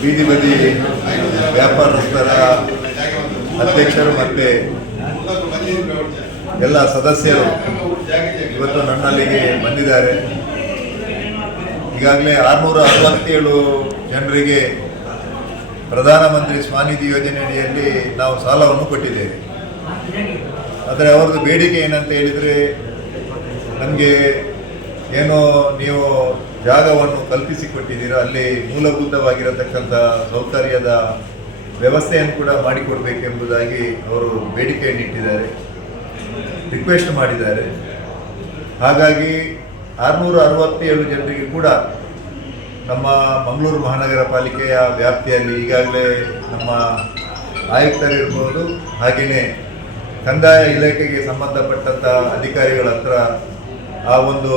ಬೀದಿ ಬದಿ ವ್ಯಾಪಾರಸ್ಥರ ಅಧ್ಯಕ್ಷರು ಮತ್ತು ಎಲ್ಲ ಸದಸ್ಯರು ಇವತ್ತು ನನ್ನಲ್ಲಿಗೆ ಬಂದಿದ್ದಾರೆ. ಈಗಾಗಲೇ 667 ಜನರಿಗೆ ಪ್ರಧಾನಮಂತ್ರಿ ಸ್ವನಿಧಿ ಯೋಜನೆಯಡಿಯಲ್ಲಿ ನಾವು ಸಾಲವನ್ನು ಕೊಟ್ಟಿದ್ದೇವೆ. ಆದರೆ ಅವರದ್ದು ಬೇಡಿಕೆ ಏನಂತ ಹೇಳಿದರೆ, ನಮಗೆ ಏನೋ ನೀವು ಜಾಗವನ್ನು ಕಲ್ಪಿಸಿಕೊಟ್ಟಿದ್ದೀರಾ, ಅಲ್ಲಿ ಮೂಲಭೂತವಾಗಿರತಕ್ಕಂಥ ಸೌಕರ್ಯದ ವ್ಯವಸ್ಥೆಯನ್ನು ಕೂಡ ಮಾಡಿಕೊಡ್ಬೇಕೆಂಬುದಾಗಿ ಅವರು ಬೇಡಿಕೆಯನ್ನಿಟ್ಟಿದ್ದಾರೆ, ರಿಕ್ವೆಸ್ಟ್ ಮಾಡಿದ್ದಾರೆ. ಹಾಗಾಗಿ 667 ಜನರಿಗೆ ಕೂಡ ನಮ್ಮ ಮಂಗಳೂರು ಮಹಾನಗರ ಪಾಲಿಕೆಯ ವ್ಯಾಪ್ತಿಯಲ್ಲಿ ಈಗಾಗಲೇ ನಮ್ಮ ಆಯುಕ್ತರಿರ್ಬೋದು, ಹಾಗೆಯೇ ಕಂದಾಯ ಇಲಾಖೆಗೆ ಸಂಬಂಧಪಟ್ಟಂಥ ಅಧಿಕಾರಿಗಳ ಹತ್ರ ಆ ಒಂದು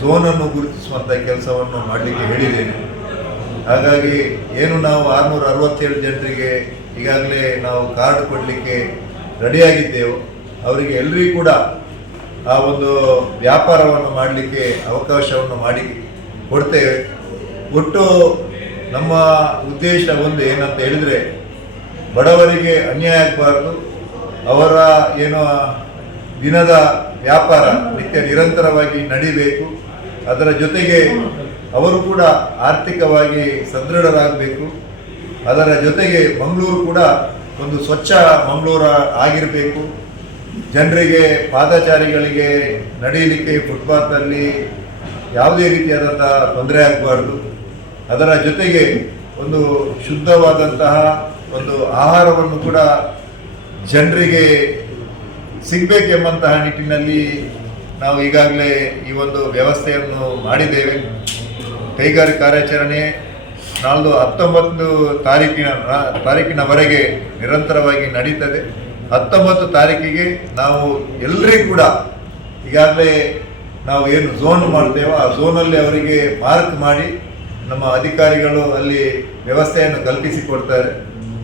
ಝೋನನ್ನು ಗುರುತಿಸುವಂಥ ಕೆಲಸವನ್ನು ಮಾಡಲಿಕ್ಕೆ ಹೇಳಿದ್ದೇನೆ. ಹಾಗಾಗಿ ಏನು ನಾವು 667 ಜನರಿಗೆ ಈಗಾಗಲೇ ನಾವು ಕಾರ್ಡ್ ಕೊಡಲಿಕ್ಕೆ ರೆಡಿಯಾಗಿದ್ದೆವು, ಅವರಿಗೆ ಎಲ್ಲರಿಗೂ ಕೂಡ ಆ ಒಂದು ವ್ಯಾಪಾರವನ್ನು ಮಾಡಲಿಕ್ಕೆ ಅವಕಾಶವನ್ನು ಮಾಡಿ ಕೊಡ್ತೇವೆ. ಒಟ್ಟು ನಮ್ಮ ಉದ್ದೇಶ ಒಂದು ಏನಂತ ಹೇಳಿದರೆ, ಬಡವರಿಗೆ ಅನ್ಯಾಯ ಆಗಬಾರ್ದು, ಅವರ ಏನು ದಿನದ ವ್ಯಾಪಾರ ನಿತ್ಯ ನಿರಂತರವಾಗಿ ನಡೀಬೇಕು, ಅದರ ಜೊತೆಗೆ ಅವರು ಕೂಡ ಆರ್ಥಿಕವಾಗಿ ಸದೃಢರಾಗಬೇಕು, ಅದರ ಜೊತೆಗೆ ಮಂಗಳೂರು ಕೂಡ ಒಂದು ಸ್ವಚ್ಛ ಮಂಗಳೂರು ಆಗಿರಬೇಕು. ಜನರಿಗೆ ಪಾದಚಾರಿಗಳಿಗೆ ನಡೆಯಲಿಕ್ಕೆ ಫುಟ್ಪಾತಲ್ಲಿ ಯಾವುದೇ ರೀತಿಯಾದಂಥ ತೊಂದರೆ ಆಗಬಾರ್ದು. ಅದರ ಜೊತೆಗೆ ಒಂದು ಶುದ್ಧವಾದಂತಹ ಒಂದು ಆಹಾರವನ್ನು ಕೂಡ ಜನರಿಗೆ ಸಿಗಬೇಕೆಂಬಂತಹ ನಿಟ್ಟಿನಲ್ಲಿ ನಾವು ಈಗಾಗಲೇ ಈ ಒಂದು ವ್ಯವಸ್ಥೆಯನ್ನು ಮಾಡಿದ್ದೇವೆ. ಕೈಗಾರಿಕಾ ಕಾರ್ಯಾಚರಣೆ ನಾಳ್ದು 19 ತಾರೀಕಿನವರೆಗೆ ನಿರಂತರವಾಗಿ ನಡೀತದೆ. 19 ತಾರೀಕಿಗೆ ನಾವು ಎಲ್ಲರಿಗೂ ಕೂಡ ಈಗಾಗಲೇ ನಾವು ಏನು ಝೋನ್ ಮಾಡ್ತೇವೋ ಆ ಝೋನಲ್ಲಿ ಅವರಿಗೆ ಮಾರ್ಕ್ ಮಾಡಿ ನಮ್ಮ ಅಧಿಕಾರಿಗಳು ಅಲ್ಲಿ ವ್ಯವಸ್ಥೆಯನ್ನು ಕಲ್ಪಿಸಿಕೊಡ್ತಾರೆ.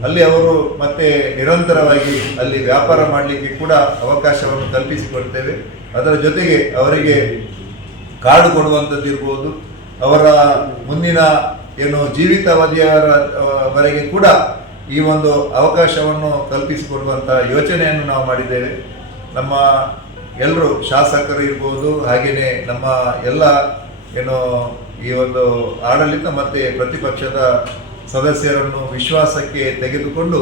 ಅಲ್ಲಿ ಅವರು ಮತ್ತೆ ನಿರಂತರವಾಗಿ ಅಲ್ಲಿ ವ್ಯಾಪಾರ ಮಾಡಲಿಕ್ಕೆ ಕೂಡ ಅವಕಾಶವನ್ನು ಕಲ್ಪಿಸಿಕೊಡ್ತೇವೆ. ಅದರ ಜೊತೆಗೆ ಅವರಿಗೆ ಕಾರ್ಡು ಕೊಡುವಂಥದ್ದು ಇರ್ಬೋದು, ಅವರ ಮುಂದಿನ ಏನು ಜೀವಿತಾವಧಿಯವರೆಗೆ ಕೂಡ ಈ ಒಂದು ಅವಕಾಶವನ್ನು ಕಲ್ಪಿಸಿಕೊಡುವಂಥ ಯೋಚನೆಯನ್ನು ನಾವು ಮಾಡಿದ್ದೇವೆ. ನಮ್ಮ ಎಲ್ಲರೂ ಶಾಸಕರು ಇರ್ಬೋದು, ಹಾಗೆಯೇ ನಮ್ಮ ಎಲ್ಲ ಏನು ಈ ಒಂದು ಆಡಳಿತ ಮತ್ತು ಪ್ರತಿಪಕ್ಷದ ಸದಸ್ಯರನ್ನು ವಿಶ್ವಾಸಕ್ಕೆ ತೆಗೆದುಕೊಂಡು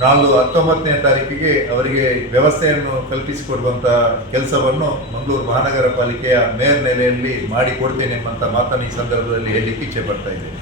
ನಾಳೆ 19ನೇ ತಾರೀಕಿಗೆ ಅವರಿಗೆ ವ್ಯವಸ್ಥೆಯನ್ನು ಕಲ್ಪಿಸಿಕೊಡುವಂಥ ಕೆಲಸವನ್ನು ಮಂಗಳೂರು ಮಹಾನಗರ ಪಾಲಿಕೆಯ ಮೇಯರ್ ನೆಲೆಯಲ್ಲಿ ಮಾಡಿಕೊಡ್ತೇನೆ ಎಂಬಂಥ ಮಾತನ್ನು ಈ ಸಂದರ್ಭದಲ್ಲಿ ಹೇಳಲಿಕ್ಕೆ ಇಚ್ಛೆ ಪಡ್ತಾ ಇದ್ದೇನೆ.